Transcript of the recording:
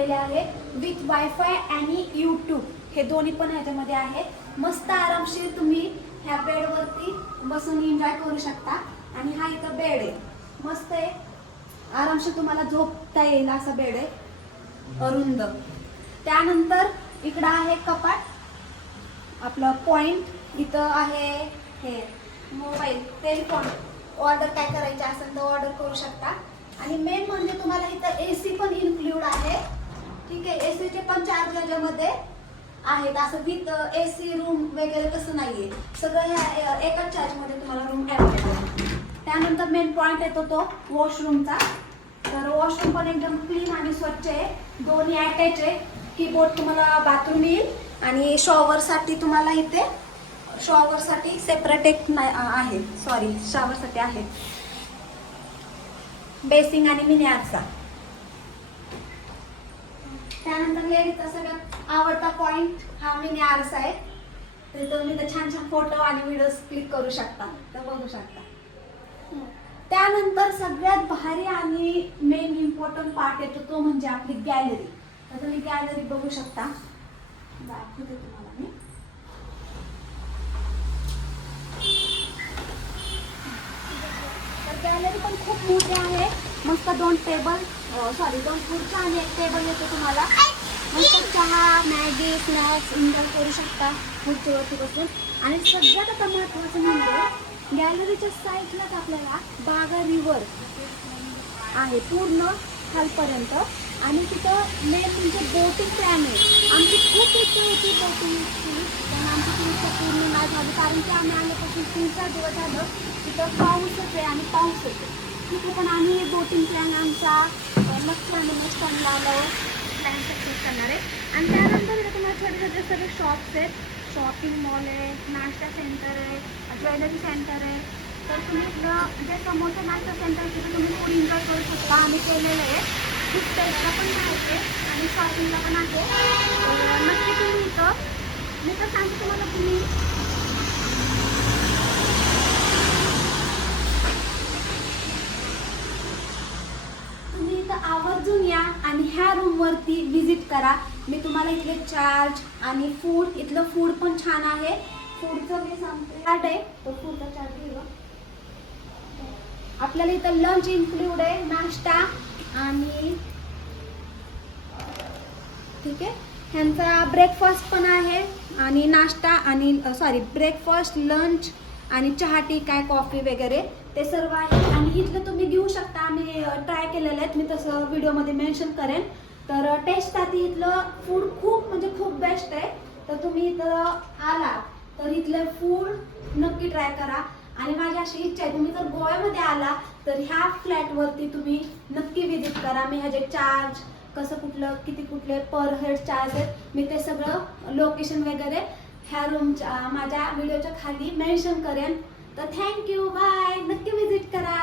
दिलेले आहे with wifi आणि यूट्यूब, हे दोन्ही पण ह्याच्यामध्ये आहे. मस्त आरामशीर तुम्ही ह्या बेडवरती बसून एन्जॉय करू शकता. आणि हा इथं बेड आहे, मस्त आहे, आरामशीर तुम्हाला झोपता येईल असा बेड आहे, अरुंद. त्यानंतर इकडं आहे कपाट, आपलं पॉइंट. इथं आहे हे मोबाईल, टेलिफोन, ऑर्डर काय करायचे असेल तर ऑर्डर करू शकता. आणि मेन म्हणजे तुम्हाला इथं AC पण इन्क्लूड आहे. ठीक आहे, ACचे पण चार्ज याच्यामध्ये आहेत, असं विथ AC रूम वगैरे तसं नाहीये, सगळं ह्या एकाच चार्जमध्ये तुम्हाला रूम अवेलेबल आहे. त्यानंतर मेन पॉइंट येतो तो वॉशरूमचा. तर वॉशरूम पण एकदम क्लीन आणि स्वच्छ आहे, दोन्ही अटॅच आहे. कीबोर्ड तुम्हाला बाथरूम येईल आणि शॉवरसाठी तुम्हाला इथे शॉवरसाठी सेपरेट एक आहे, सॉरी शॉवरसाठी आहे बेसिंग आणि मिनी आरसा. त्यानंतर लेडीजचा सगळ्यात आवडता पॉइंट हा मिनी आरसा आहे. तर तुम्ही तर छान छान फोटो आणि व्हिडिओज क्लिक करू शकता, तर बघू शकता. त्यानंतर सगळ्यात भारी आणि मेन इम्पॉर्टंट पार्ट येतो तो म्हणजे आपली गॅलरी. तर तुम्ही गॅलरी बघू शकता, दाखवते तुम्हाला मी. तर गॅलरी पण खूप मोठी आहे, मस्त दोन खुर्च्या आणि एक टेबल येतो तुम्हाला. मस्त चहा, मॅगी, स्नॅक्स एन्जॉय करू शकता खुर्चीवरती बसून. आणि सगळ्यात आता महत्त्वाचं म्हणजे गॅलरीच्या साईडलाच आपल्याला बागा रिव्हर आहे पूर्ण खालपर्यंत. आणि तिथं मेन म्हणजे बोटिंग प्लॅन आहे. आमची खूप इच्छा होती बोटिंगची, पण आमची ती इच्छा पूर्ण नाही झाली, कारण की आम्ही आल्यापासून 3-4 दिवस झालं तिथं पाऊसच आहे आणि पाऊसच आहे. ठीक आहे, पण आम्ही बोटिंग प्लॅन आमचा लक्ष आणि मस्त आल्यावर प्लॅन सक्सेस करणार आहे. आणि त्यानंतर इथं तुम्हाला छोटे छोटे सगळे शॉप्स आहेत, शॉपिंग मॉल आहे, नाश्ता सेंटर आहे, ज्वेलरी सेंटर आहे. तर तुम्ही इथलं जे समोरचं नाश्ता सेंटर आहे तिथं तुम्ही फूड एन्जॉय करू शकता. आम्ही केलेलं आहे, खूप टेस्टला पण आहे आणि शॉपिंगला पण आहे. तर नक्की तुम्ही इथं, मी तर सांगते तुम्हाला, तुम्ही इथं आवर्जून या आणि ह्या रूमवरती विजिट करा. मी तुम्हाला इथले चार्ज आणि फूड, इथलं फूड पण छान आहे. फूडचं मी सांगते चार्ट आहे, तो फूडचा चार्ट घेऊ. आपल्याला इथं लंच इन्क्लूड आहे, नाश्ता आणि ठीक आहे, ह्यांचा ब्रेकफास्ट पण आहे आणि नाश्ता आणि ब्रेकफास्ट, लंच आणि चहा, टी, काय कॉफी वगैरे ते सर्व आहे. आणि इथलं तुम्ही घेऊ शकता, आम्ही ट्राय केलेलं आहे, मी तसं व्हिडिओमध्ये मेन्शन करेन. तर टेस्टसाठी इथलं फूड खूप म्हणजे खूप बेस्ट आहे. तर तुम्ही इथं आला तर इथलं फूड नक्की ट्राय करा. आणि माझी अशी इच्छा आहे, तुम्ही जर गोव्यामध्ये आला तर ह्या फ्लॅटवरती तुम्ही नक्की विजिट करा. मी ह्याचे चार्ज कसं कुठलं किती कुठले पर हेड चार्ज आहेत, मी ते सगळं लोकेशन वगैरे ह्या रूमच्या माझ्या व्हिडिओच्या खाली मेन्शन करेन. तर थँक्यू, बाय. नक्की विजिट करा.